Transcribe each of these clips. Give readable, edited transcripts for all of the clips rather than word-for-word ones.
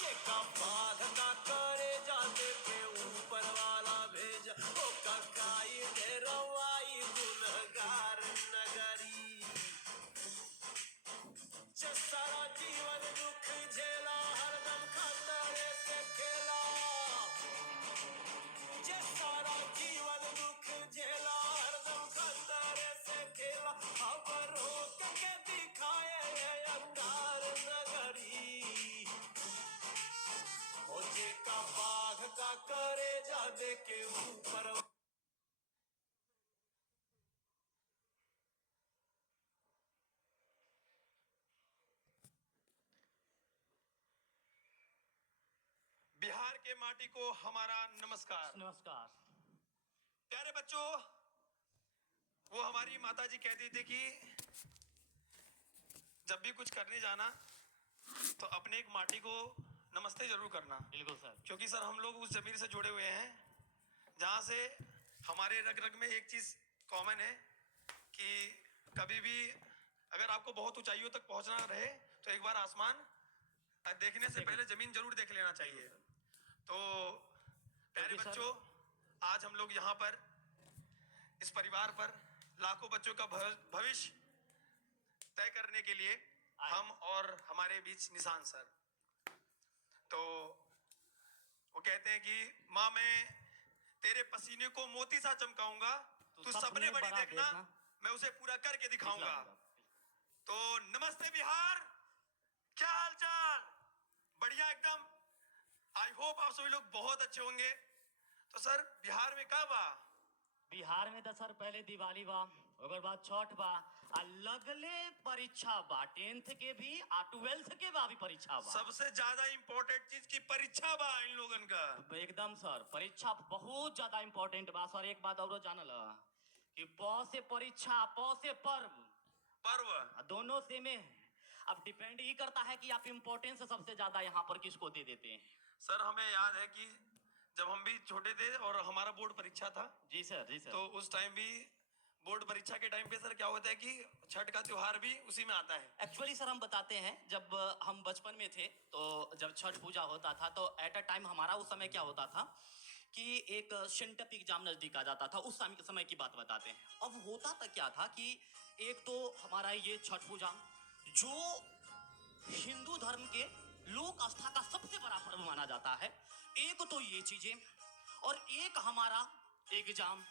ये का बाघ का करे जाते के ऊपर वाला भेजा ओ ककाई ने रवाई गुनहगार नगरी जे सारा जीवन दुख झेला हरदम खतरे से खेला जे सारा जीवन दुख झेला हरदम खतरे से खेला अब रोक के दिखाए ये अंगार नगरी ओ जे का बाघ का करे जा दे के ऊपर बिहार के माटी को हमारा नमस्कार। नमस्कार। प्यारे बच्चों, वो हमारी माता जी कहती थी कि जब भी कुछ करने जाना तो अपने एक माटी को नमस्ते जरूर करना। बिल्कुल सर। क्योंकि सर हम लोग उस जमीन से जुड़े हुए हैं जहां से हमारे रग रग में एक चीज कॉमन है कि कभी भी अगर आपको बहुत ऊंचाइयों तक पहुंचना रहे तो एक बार आसमान देखने से पहले जमीन जरूर देख लेना चाहिए। तो प्यारे बच्चों, आज हम लोग यहाँ पर इस परिवार पर लाखों बच्चों का भविष्य तय करने के लिए हम और हमारे बीच निशान सर। तो वो कहते हैं कि माँ मैं तेरे पसीने को मोती सा चमकाऊंगा, तू सपने बड़ी देखना, मैं उसे पूरा करके दिखाऊंगा। तो नमस्ते बिहार, क्या हाल चाल? बढ़िया एकदम। आई होप आप सभी लोग बहुत अच्छे होंगे। तो सर बिहार में कब आ? बिहार में तो सर पहले दिवाली बा, ओकर बाद छठ बा, आ लगले परीक्षा बा, 10th के भी आ 12th के बा भी परीक्षा बा। सबसे ज्यादा इंपॉर्टेंट चीज की परीक्षा बा इन लोगन का। एकदम सर, परीक्षा बहुत ज्यादा इंपॉर्टेंट बा सर। एक बात और जानल कि प से परीक्षा, प से पर्व दोनों से में अब डिपेंड ही करता है कि आप इम्पोर्टेंस सबसे ज्यादा यहाँ पर किसको दे देते हैं। सर हमें याद है कि जब हम भी छोटे थे और हमारा बोर्ड परीक्षा था। जी सर, जी सर। तो उस टाइम भी बोर्ड परीक्षा के टाइम पे सर क्या होता है कि छठ का त्योहार भी उसी में आता है। एक्चुअली सर हम बताते हैं, जब हम बचपन में थे तो जब छठ पूजा होता था तो एट अ टाइम हमारा उस समय क्या होता था कि एक सेंटअप एग्जाम नजदीक आ जाता था। उस समय की बात बताते हैं। अब होता था क्या था कि एक तो हमारा ये छठ पूजा जो हिंदू धर्म के लोक आस्था का सबसे बड़ा पर्व माना जाता है, एक तो ये चीजें और एक हमारा एग्जाम,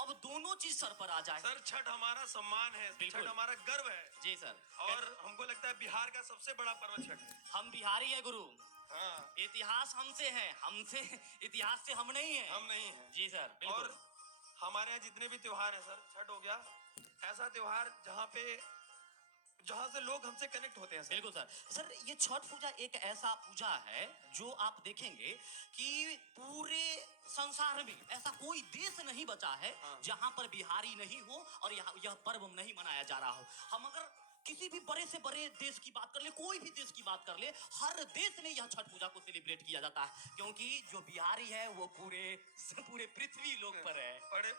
अब दोनों चीज सर पर आ जाए। सर छठ हमारा सम्मान है, छठ हमारा गर्व है। जी सर। और हमको लगता है बिहार का सबसे बड़ा पर्व छठ है। हम बिहारी है गुरु। हाँ। इतिहास हमसे है, हमसे इतिहास से हम नहीं है। हम नहीं है। जी सर। और हमारे यहाँ जितने भी त्योहार है सर, छठ हो गया ऐसा त्योहार जहाँ से लोग हमसे कनेक्ट होते हैं सर। बिल्कुल सर। सर ये छठ पूजा एक ऐसा पूजा है जो आप देखेंगे कि पूरे संसार में ऐसा कोई देश नहीं बचा है जहां पर बिहारी नहीं हो और यह पर्व नहीं मनाया जा रहा हो। हम अगर किसी भी बड़े से बड़े देश की बात कर ले, कोई भी देश की बात कर ले, हर देश में यह छठ पूजा को सेलिब्रेट किया जाता है, क्योंकि जो बिहारी है वो पूरे पृथ्वी लोक पर है, बड़े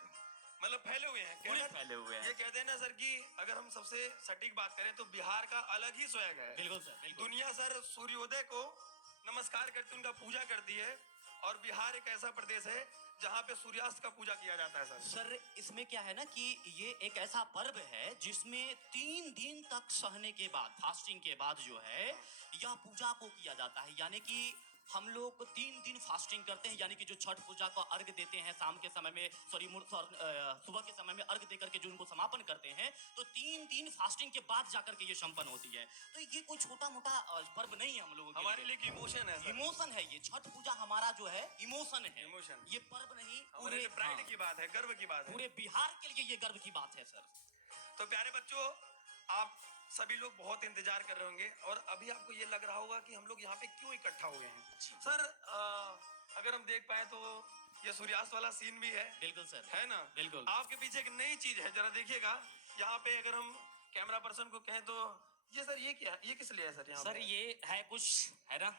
मतलब फैले हुए हैं, पूरे फैले हुए हैं। ये कहते हैं ना सर कि अगर हम सबसे सटीक बात करें तो बिहार का अलग ही स्वैग है। बिल्कुल सर, बिल्कुल। दुनिया सर सूर्योदय को नमस्कार करती, उनका पूजा करती है, और बिहार एक ऐसा प्रदेश है जहाँ पे सूर्यास्त का पूजा किया जाता है सर। सर इसमें क्या है ना कि ये एक ऐसा पर्व है जिसमें 3 दिन तक सहने के बाद, फास्टिंग के बाद जो है यह पूजा को किया जाता है। यानी कि हम लोग 3 दिन फास्टिंग करते हैं, यानी कि जो छठ पूजा को अर्घ देते हैं शाम के समय में, सुबह के समय में अर्घ देकर के जो उनको समापन करते हैं, तो 3 दिन फास्टिंग के बाद जाकर के ये संपन्न होती है। तो ये कोई छोटा मोटा पर्व नहीं है हम लोगों के लिए। हमारे लिए इमोशन है सर। इमोशन है ये छठ पूजा, हमारा जो है इमोशन है। इमोशन, ये पर्व नहीं, पूरे प्राइड की बात है, गर्व की बात है। पूरे बिहार के लिए ये गर्व की बात है सर। तो प्यारे बच्चों, आप सभी लोग बहुत इंतजार कर रहे होंगे और अभी आपको ये लग रहा होगा कि हम लोग यहाँ पे क्यों इकट्ठा हुए हैं। सर अगर हम देख पाए तो ये सूर्यास्त वाला सीन भी है। बिल्कुल सर, है ना? बिल्कुल। आपके पीछे एक नई चीज है, जरा देखिएगा यहाँ पे। अगर हम कैमरा पर्सन को कहें तो ये सर ये क्या, ये किस लिए है सर? यहाँ सर ये है कुछ, है ना,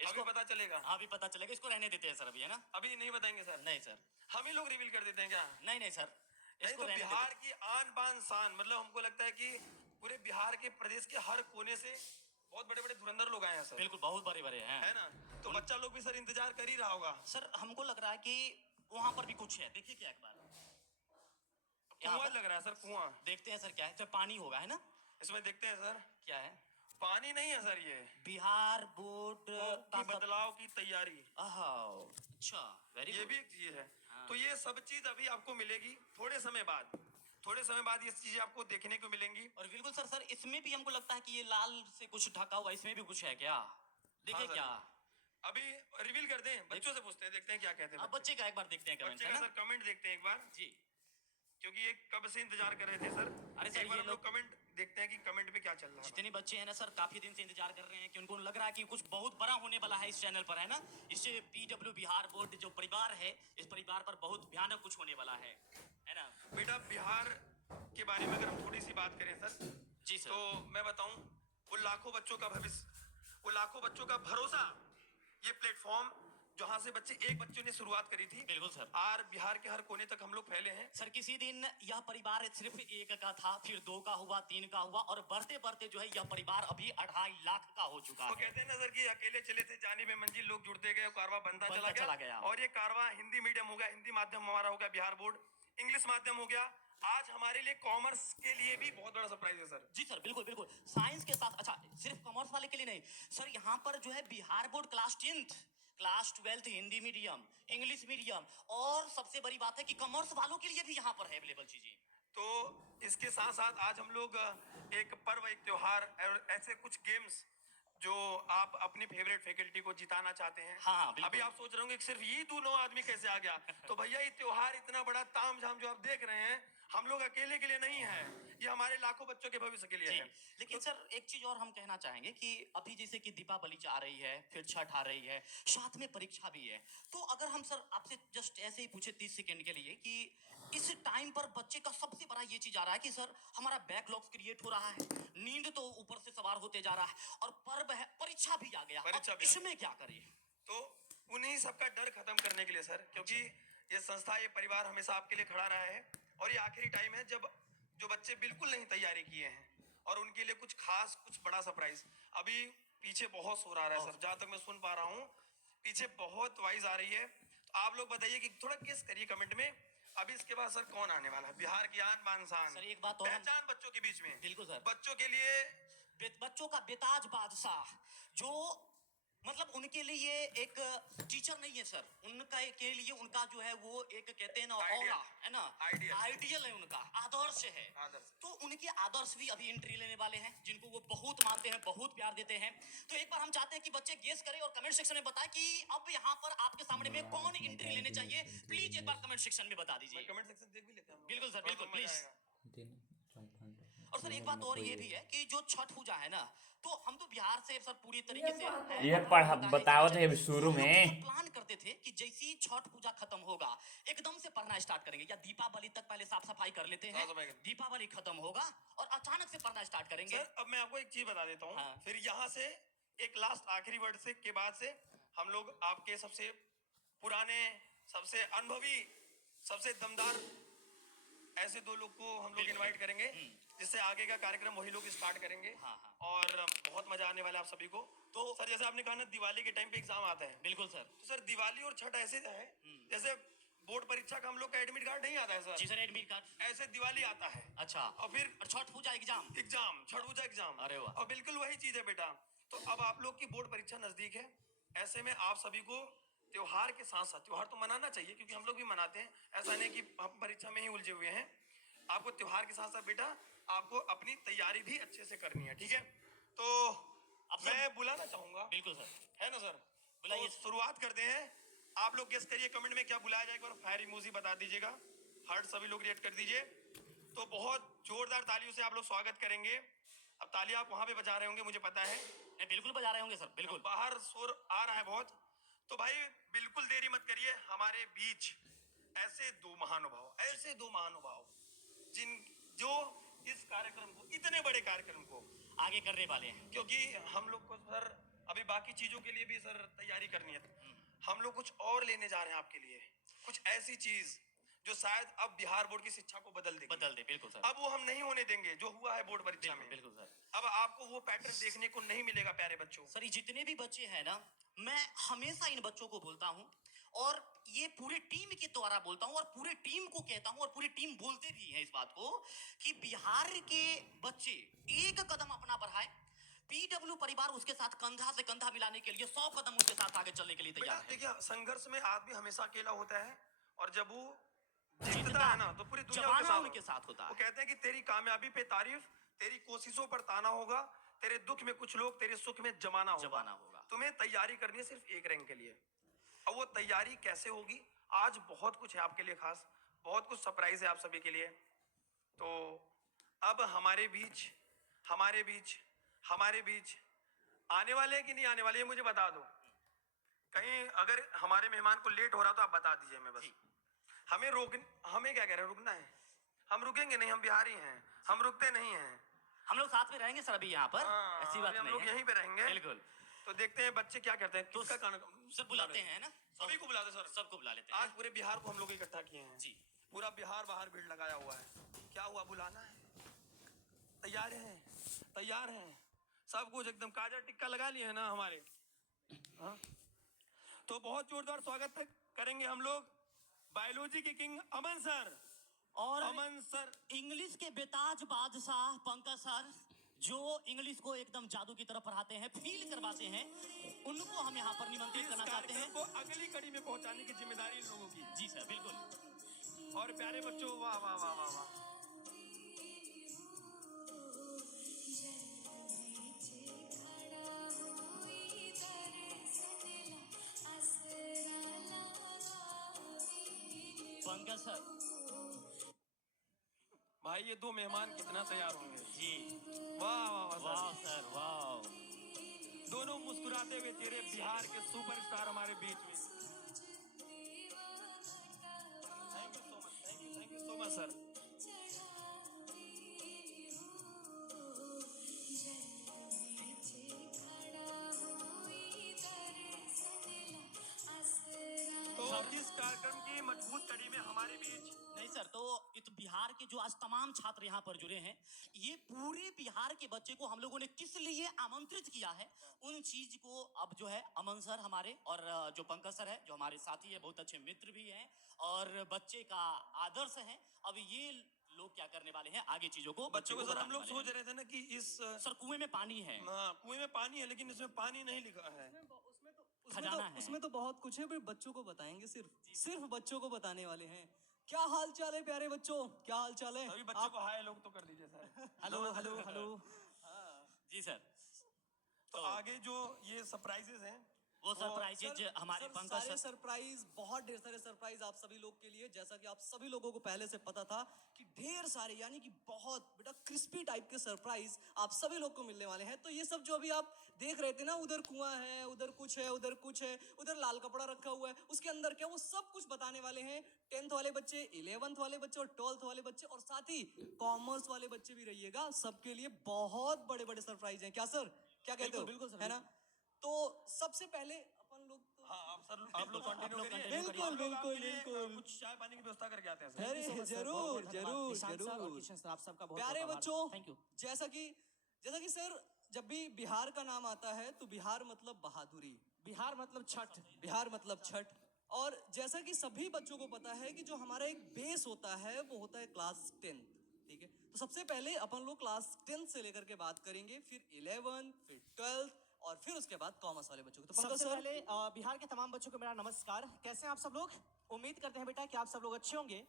इसको पता चलेगा। हाँ, अभी पता चलेगा, इसको रहने देते हैं सर अभी, है ना? अभी नहीं बताएंगे सर? नहीं सर, हम ही लोग रिवील कर देते हैं क्या? नहीं सर, इसको तो बिहार की आन बान शान, मतलब हमको लगता है कि पूरे बिहार के प्रदेश के हर कोने से बहुत बड़े बड़े धुरंधर लोग आए हैं सर, बिल्कुल बहुत बड़े बड़े है हैं ना। तो बच्चा लोग भी सर इंतजार कर ही रहा होगा। सर। हमको लग रहा है कि वहां पर भी कुछ है, देखिए क्या एक बार यहाँ कुआं पर लग रहा है सर, कुआं। देखते हैं सर क्या है। तो पानी होगा, है ना? इसमें देखते हैं सर, क्या है? पानी नहीं है सर, ये बिहार बोर्ड की बदलाव की तैयारी, अच्छा, वेरी ये गुड। भी एक चीज है। हाँ। तो ये सब चीज अभी आपको मिलेगी थोड़े समय बाद, थोड़े समय बाद ये चीजें आपको देखने को मिलेंगी। और बिल्कुल सर, सर इसमें भी हमको लगता है कि ये लाल से कुछ ढका हुआ, इसमें भी कुछ है क्या? देखिए हाँ सर, क्या अभी रिवील कर दें, बच्चों से पूछते हैं, देखते हैं क्या कहते हैं आप बच्चे का एक बार देखते हैं कमेंट, बच्चे है का ना? सर कमेंट देखते हैं एक बार, जी। क्योंकि ये कब से इंतजार कर रहे थे सर। अरे सर, एक बार ये हम लोग लोग कमेंट देखते हैं कि कमेंट पे क्या चल रहा है। जितने बच्चे हैं ना सर, काफी दिन से इंतजार कर रहे हैं कि उनको लग रहा है कि कुछ बहुत बड़ा होने वाला है इस चैनल पर, है ना? इससे पीडब्ल्यू बिहार बोर्ड जो परिवार है, इस परिवार पर बहुत भयानक कुछ होने वाला है ना? बेटा बिहार के बारे में अगर हम थोड़ी सी बात करें सर, जी सर। तो मैं बताऊं, वो लाखों बच्चों का भविष्य, वो लाखों बच्चों का भरोसा, ये प्लेटफॉर्म जहां से बच्चे एक बच्चे ने शुरुआत करी थी, बिल्कुल सर। और बिहार के हर कोने तक हम लोग फैले हैं सर किसी दिन यह परिवार सिर्फ एक का था, फिर 2 का हुआ, 3 का हुआ, और बढ़ते बढ़ते जो है यह परिवार अभी 2.5 लाख का हो चुका वो है। कहते हैं ना सर कि अकेले चले थे जानी में मंजिल, लोग जुड़ते गए, कारवा बनता बनता चला चला गया। गया। और ये कारवा हिंदी मीडियम हो गया, हिंदी माध्यम हमारा हो गया बिहार बोर्ड, इंग्लिश माध्यम हो गया। आज हमारे लिए कॉमर्स के लिए भी बहुत बड़ा सरप्राइज है सर। जी सर, बिल्कुल बिल्कुल। साइंस के साथ, अच्छा सिर्फ कॉमर्स वाले के लिए नहीं सर, यहाँ पर जो है Bihar board class 10th, class 12th Hindi medium, English medium, और सबसे बड़ी बात है कि कॉमर्स वालों के लिए भी यहाँ पर है अवेलेबल चीजें। तो इसके साथ साथ आज हम लोग एक पर्व, एक त्योहार और ऐसे कुछ गेम्स जो आप अपनी फेवरेट फैकल्टी को जिताना चाहते हैं। हाँ, बिल्कुल। अभी आप सोच रहे होंगे कि सिर्फ ये दोनों आदमी कैसे आ गया। तो भैया ये त्योहार इतना बड़ा तामझाम जो आप देख रहे हैं, हम लोग अकेले के लिए नहीं है, ये हमारे लाखों बच्चों के भविष्य के लिए जी, है। लेकिन तो सर एक चीज और हम कहना चाहेंगे कि अभी जैसे कि दीपावली आ रही है, फिर छठ आ रही है, साथ में परीक्षा भी है। तो अगर हम सर आपसे जस्ट ऐसे ही पूछे 30 सेकंड के लिए कि इस टाइम पर बच्चे का सबसे बड़ा ये चीज आ रहा है कि सर हमारा बैकलॉग्स क्रिएट हो रहा है, नींद तो ऊपर से सवार होते जा रहा है, और पर्व है, परीक्षा भी आ गया, परीक्षा अब भी। इसमें क्या करें? तो उन्हीं सबका डर खत्म करने के लिए सर, क्योंकि ये संस्था, ये परिवार हमेशा आपके लिए खड़ा रहा है, और ये आखिरी टाइम है जब जो बच्चे बिल्कुल नहीं तैयारी किए हैं और उनके लिए कुछ खास, कुछ बड़ा सरप्राइज। अभी पीछे बहुत शोर आ रहा है सर, जहां तक मैं सुन पा रहा हूँ पीछे बहुत वॉइस आ रही है। तो आप लोग बताइए कि थोड़ा गेस करिए कमेंट में, अभी इसके बाद सर कौन आने वाला है बिहार की आन बान शान, सर एक बात और पहचान बच्चों के बीच में। बिल्कुल सर। बच्चों के लिए बच्चों का बेताज बादशाह, जो मतलब उनके लिए एक टीचर नहीं है सर, उनका के लिए उनका जो है वो एक कहते हैं ना Ideal. औला है ना, Ideal. आइडियल है, उनका आदर्श है। आदर्श। तो उनके आदर्श भी अभी एंट्री लेने वाले हैं, जिनको वो बहुत मानते हैं, बहुत प्यार देते हैं। तो एक बार हम चाहते हैं कि बच्चे गेस करें और कमेंट सेक्शन में बताएं कि अब यहाँ पर आपके सामने में कौन एंट्री लेने चाहिए। प्लीज एक बार कमेंट सेक्शन में बता दीजिए। कमेंट सेक्शन देख भी लेते हैं। बिल्कुल सर, बिल्कुल, मजा प्लीज। आएगा। और सर एक बात और ये भी है कि जो छठ पूजा है ना, तो हम तो बिहार से सर पूरी तरीके से ये बताओ थे अभी शुरू में। प्लान करते थे कि जैसे ही छठ पूजा खत्म होगा एकदम से पढ़ना स्टार्ट करेंगे, या दीपावली तक पहले साफ सफाई कर लेते हैं, साफ सफाई कर- दीपावली खत्म होगा और अचानक से पढ़ना स्टार्ट करेंगे। सर अब मैं आपको एक चीज बता देता हूँ। हाँ। फिर यहाँ से एक लास्ट आखिरी वर्ड से के बाद से हम लोग आपके सबसे पुराने, सबसे अनुभवी, सबसे दमदार ऐसे दो लोग को हम लोग इनवाइट करेंगे, जिससे आगे का कार्यक्रम वही लोग स्टार्ट करेंगे। हाँ, हाँ। और बहुत मजा आने वाला है आप सभी को। तो सर जैसे आपने कहा ना दिवाली के टाइम पे एग्जाम आता है, बिल्कुल सर। तो सर दिवाली और छठ ऐसे है जैसे बोर्ड परीक्षा का हम लोग का एडमिट कार्ड नहीं आता है जी सर, सर, एडमिट कार्ड। ऐसे दिवाली आता है। अच्छा। और फिर और छठ पूजा एग्जाम। एग्जाम, छठ पूजा एग्जाम। अरे वाह। और बिल्कुल वही चीज है बेटा। तो अब आप लोग की बोर्ड परीक्षा नजदीक है, ऐसे में आप सभी को त्योहार के साथ साथ, त्योहार तो मनाना चाहिए क्योंकि हम लोग भी मनाते हैं, ऐसा नहीं कि हम परीक्षा में ही उलझे हुए हैं। आपको त्योहार के साथ साथ बेटा आपको अपनी तैयारी भी अच्छे से करनी है, ठीक है? तो अब सर- मैं बुलाना चाहूंगा, बिल्कुल सर। है ना सर? बुलाइए। तो शुरुआत करते हैं। आप लोग गेस करिए कमेंट में क्या बुलाया जाए, एक बार फायर इमोजी बता दीजिएगा, हार्ट सभी लोग रिएक्ट कर दीजिए। तो बहुत जोरदार तालियों से आप लोग स्वागत करेंगे। अब तालियां आप वहां पे बजा रहे होंगे, मुझे पता है, बिल्कुल बजा रहे होंगे सर, बिल्कुल। बाहर शोर आ रहा है बहुत। तो भाई बिल्कुल देरी मत करिए, हमारे बीच ऐसे दो महानुभाव जिन जो इस कार्यक्रम को, इतने बड़े कार्यक्रम को आगे करने वाले हैं। क्योंकि हम लोग को सर अभी बाकी चीजों के लिए भी सर तैयारी करनी है, हम लोग कुछ और लेने जा रहे हैं आपके लिए, कुछ ऐसी चीज जो शायद अब बिहार बोर्ड की शिक्षा को बदल देगी। बदल दे, बिल्कुल सर। अब वो हम नहीं होने देंगे जो हुआ है बोर्ड परीक्षा बिल्कुल में। बिल्कुल सर। अब आपको वो पैटर्न देखने को नहीं मिलेगा प्यारे बच्चों। सर, ये जितने भी बच्चे हैं ना, मैं हमेशा इन बच्चों को बोलता हूँ और ये पूरे टीम के द्वारा बोलता हूँ और पूरे टीम को कहता हूँ और पूरी टीम बोलते भी हैं इस बात को कि बिहार के बच्चे एक कदम अपना बढ़ाए, पीडब्ल्यू परिवार उसके साथ कंधा से कंधा मिलाने के लिए 100 कदम उसके साथ आगे चलने के लिए बेटा तैयार है। देखिए, संघर्ष में आदमी हमेशा अकेला होता है और जब वो जीतता है ना तो पूरी दुनिया जमाना उनके उनके साथ होता वो है। कहते हैं कि तेरी कामयाबी पे तारीफ, तेरी कोशिशों पर ताना होगा, तेरे दुख में कुछ लोग, तेरे सुख में जमाना होगा। तुम्हें तैयारी करनी है सिर्फ एक रैंक के लिए। अब वो तैयारी कैसे होगी, आज बहुत कुछ है आपके लिए खास, बहुत कुछ सरप्राइज है आप सभी के लिए। तो अब हमारे बीच आने वाले हैं कि नहीं आने वाले, ये मुझे बता दो। कहीं अगर हमारे मेहमान को लेट हो रहा तो आप बता दीजिए हमें बस। हमें क्या कह रहे हैं, रुकना है? हम रुकेंगे नहीं, हम बिहारी हैं, हम रुकते नहीं हैं। हम लोग साथ में रहेंगे सर अभी यहाँ पर, ऐसी बात हम नहीं लोग है। यहीं पे रहेंगे। बिल्कुल। तो देखते हैं बच्चे क्या करते हैं। तो किसका गाना सब बुलाते हैं ना, सभी को बुलाते सर, सबको बुला लेते हैं। आज पूरे बिहार को हम लोग इकट्ठा किए हैं जी। पूरा बिहार बाहर भीड़ लगाया हुआ है। क्या हुआ, बुलाना है? तैयार हैं सब कुछ एकदम काजर टिक्का लगा लिए है ना हमारे। हाँ? तो बहुत जोरदार स्वागत करेंगे हम लोग बायोलॉजी के किंग अमन सर और अमन सर इंग्लिश के बेताज बादशाह पंकज सर, जो इंग्लिश को एकदम जादू की तरह पढ़ाते हैं, फील करवाते हैं, उनको हम यहाँ पर निमंत्रित इस करना चाहते हैं। कार्यक्रम को अगली कड़ी में पहुंचाने की जिम्मेदारी इन लोगों की। जी सर, बिल्कुल। और प्यारे बच्चों, वाह वाह वाह वाह वाह। पंकज सर, भाई ये दो मेहमान कितना तैयार होंगे। जी, वाह वाह वाह वाह सर। सर, वाह। दोनों मुस्कुराते हुए चेहरे, बिहार के सुपरस्टार हमारे बीच में। Thank you so much sir. तो इस कार्यक्रम की मजबूत कड़ी में हमारे बीच नहीं सर, तो इत बिहार के जो आज तमाम छात्र यहाँ पर जुड़े हैं, ये पूरे बिहार के बच्चे को हम लोगों ने किस लिए आमंत्रित किया है, उन चीज को अब जो है अमन सर हमारे और जो पंकज सर है, जो हमारे साथी है, बहुत अच्छे मित्र भी हैं और बच्चे का आदर्श है, अब ये लोग क्या करने वाले हैं, आगे चीजों को बच्चों को सर हम लोग सोच रहे थे ना कि इस सर कुएं में पानी है। हाँ, कुएं में पानी है लेकिन इसमें पानी नहीं लिखा है। खजाना है। उसमें तो बहुत कुछ है, पर बच्चों को बताएंगे, सिर्फ बच्चों को बताने वाले हैं। क्या हाल चाल है प्यारे बच्चों, क्या हाल चाल है? सभी बच्चों को हाय लोग तो कर दीजिए सर। Hello hello hello. जी सर। तो आगे जो ये सरप्राइजेस हैं वो सरप्राइजेज हमारे सर, पंकज सारे सर। सरप्राइज, बहुत ढेर सारे सरप्राइज आप सभी लोग के लिए। जैसा कि आप सभी लोगों को पहले से पता था कि ढेर सारे, यानी कि बहुत बेटा क्रिस्पी टाइप के सरप्राइज आप सभी लोग को मिलने वाले हैं। तो ये सब जो अभी आप देख रहे थे ना, उधर कुआं है, उधर कुछ है, उधर कुछ है, उधर लाल कपड़ा रखा हुआ है, उसके अंदर क्या, वो सब कुछ बताने वाले हैं 10th वाले बच्चे, 11th वाले बच्चे और 12th वाले बच्चे, और साथ ही कॉमर्स वाले बच्चे भी रहिएगा। सबके लिए बहुत बड़े बड़े सरप्राइज हैं। क्या सर, क्या कहते हो? बिल्कुल सर, है ना? तो सबसे पहले अपन लोग तो हाँ आप सर, आप लोग कंटिन्यू करिए। बिल्कुल, हम लोग बिल्कुल, आपके लिए, बिल्कुल। कुछ चाय पानी की व्यवस्था करके आते हैं सर। अरे जरूर जरूर जरूर। आप सबका प्यारे बच्चों, थैंक यू। जैसा कि सर, जब भी बिहार का नाम आता है तो बिहार मतलब बहादुरी, बिहार मतलब छठ। बिहार मतलब छठ। और जैसा कि सभी बच्चों को पता है कि जो हमारा एक बेस होता है वो होता है क्लास 10th, ठीक है? तो सबसे पहले अपन लोग क्लास 10th से लेकर के बात करेंगे, फिर 11th, फिर 12th और फिर उसके बाद कॉमर्स वाले बच्चों को। तो पंकज सबसे सर, पहले बिहार के तमाम बच्चों को मेरा नमस्कार। कैसे हैं आप सब लोग? उम्मीद करते हैं बेटा कि आप सब लोग अच्छे होंगे।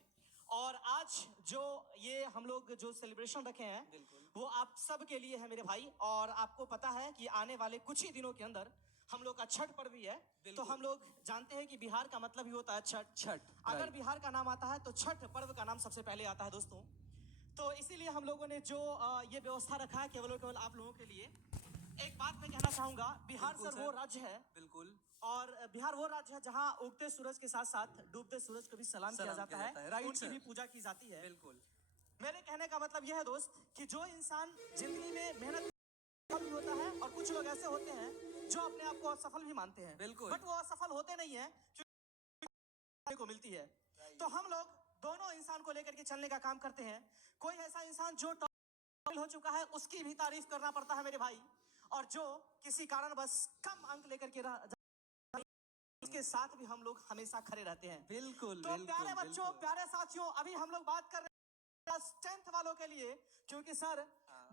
और आज जो ये हम लोग जो सेलिब्रेशन रखे हैं वो आप सब के लिए है मेरे भाई। और आपको पता है कि आने वाले कुछ ही दिनों के अंदर हम लोग का छठ पर्व भी है। तो हम लोग जानते हैं कि बिहार का मतलब ही होता है छठ। अगर बिहार का नाम आता है तो छठ पर्व का नाम सबसे पहले आता है दोस्तों। तो इसीलिए हम लोगों ने जो ये व्यवस्था रखा है केवल और केवल आप लोगों के लिए। एक बात मैं कहना चाहूंगा, बिहार सर वो राज्य है, बिल्कुल, और बिहार वो राज्य है जहां उगते सूरज के साथ साथ डूबते सूरज को भी सलाम किया जाता है, राइट उनकी सर, भी पूजा की जाती है। बिल्कुल। मेरे कहने का मतलब यह है दोस्त कि जो इंसान जिंदगी में मेहनत भी होता है, और कुछ लोग ऐसे होते हैं जो अपने आप को असफल भी मानते हैं, बिल्कुल। बट वो असफल होते नहीं है क्योंकि को मिलती है। तो हम लोग दोनों इंसान को लेकर के चलने का काम करते हैं। कोई ऐसा इंसान जो हो चुका है उसकी भी तारीफ करना पड़ता है मेरे भाई, और जो किसी कारणवश कम अंक लेकर के इसके साथ भी हम लोग हमेशा खड़े रहते हैं। बिल्कुल तो बिल्कुल, प्यारे बच्चों, बिल्कुल। प्यारे साथियों, अभी हम लोग बात कर रहे हैं क्लास 10th वालों के लिए, क्योंकि सर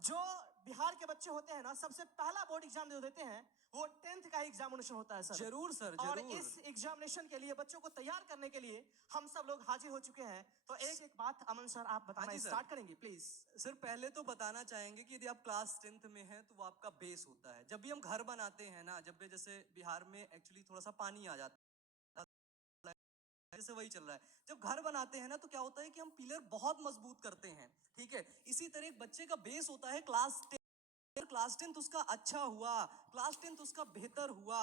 जो बिहार के बच्चे होते हैं ना, सबसे पहला बोर्ड एग्जाम जो देते हैं वो 10th का एग्जामिनेशन होता है सर। जरूर सर, और जरूर। इस एग्जामिनेशन के लिए बच्चों को तैयार करने के लिए हम सब लोग हाजिर हो चुके हैं। तो एक एक बात अमन सर आप बताना हाँ जी सर। स्टार्ट करेंगे प्लीज। सर पहले तो बताना चाहेंगे कि यदि आप क्लास 10th में हैं तो वो आपका बेस होता है। जब भी हम घर बनाते हैं ना, जब भी जैसे बिहार में एक्चुअली थोड़ा सा पानी आ जाता है, जैसे वही चल रहा है, जब घर बनाते हैं ना तो क्या होता है कि हम पिलर बहुत मजबूत करते हैं, ठीक है। इसी तरह एक बच्चे का बेस होता है क्लास 10 उसका अच्छा हुआ, क्लास 10 उसका बेहतर हुआ,